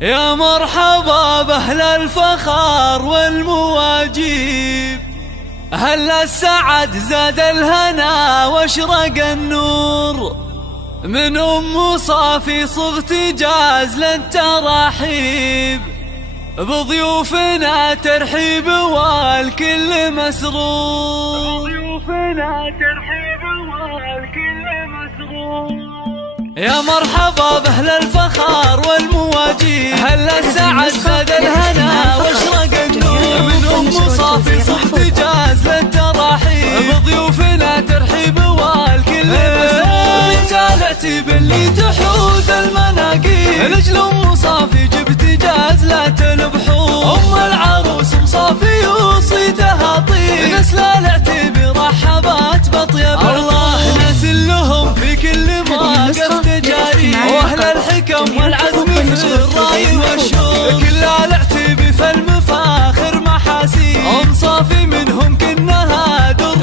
يا مرحبا بأهل الفخار والمواجيب، أهل السعد زاد الهنا واشرق النور، من أم صافي صغت جاز للتراحيب، بضيوفنا ترحيب والكل مسرور، بضيوفنا ترحيب والكل مسرور. يا مرحبا بأهل الفخار والمواجيب، أهل السعد زاد الهنا واشرق النور، من أم صافي صغت جاز للتراحيب، بضيوفنا ترحيب والكل مسرور. بنت العتيب اللي تحوز المناقيب، لجل أم صافي جبت جاز لا تنبحور، أم العروس أم صافي وصيتها طيب، نسل العتيب رحبات بطيب الله، ناس لهم في كل موقف تجاري، واهل الحكم والعزم في الراي والشوق، كل العتيب في المفاخر محاسيب، أم صافي منهم كنها در،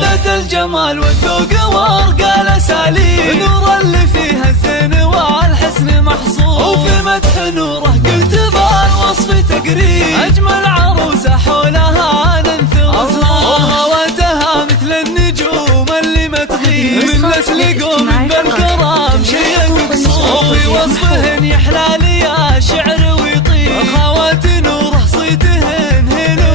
ذات الجمال والذوق وارقى الاساليب، نور اللي فيها الزين والحسن محصور، وفي مدح نوره قلت بالوصف تقريب، اجمل عروسه حولها ننثر وخواتها مثل النجوم اللي ما تغيب، من نسل قوم بالكرام شيء مقصور، وفي وصفهن يحلى لي شعر ويطيب، خوات نوره صيتهن هلو،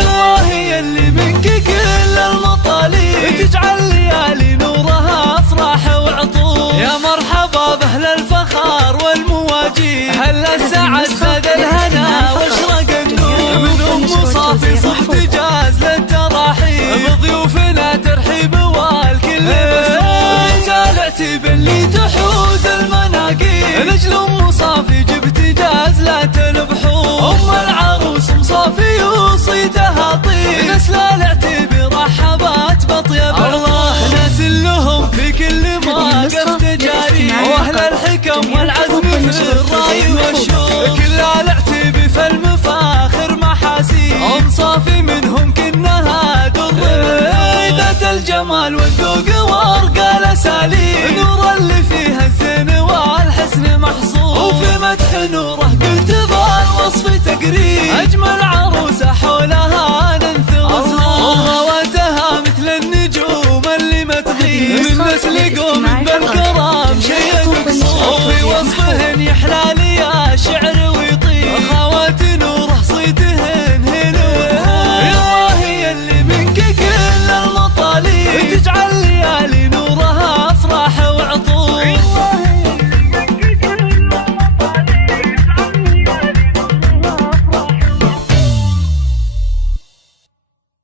الله هي اللي منك كل المطالب، تجعل ليالي نورها افراح وعطور. يا مرحبا باهل الفخار والمواجيب، اهل السعد زاد الهنا واشرق النور، من ام صافي صغت جاز للتراحيب، بضيوفنا ترحيب والكل مسرور. بنت العتيب اللي تحوز المناقيب، لجل ام صافي جبت جاز لا تنبحور، ام العروس ام صافي وصيتها طيب، نسل العتيب رحبات بطيب الله، ناس لهم في كل موقف تجاري، واهل الحكم والعزم في الراي والشوق، كل العتيب في المفاخر محاسيب، ام صافي منهم كنها در، ذات الجمال والذوق وارقى الاساليب، نور اللي فيها الزين والحسن محصور، وفي مدح نوره قلت بالوصف تقريب، اجمل عروسه حولها ننثر وخواتها مثل النجوم اللي ما تغيب، من نسل قوم بالكرام شيء مقصور، وفي وصفهن يحلى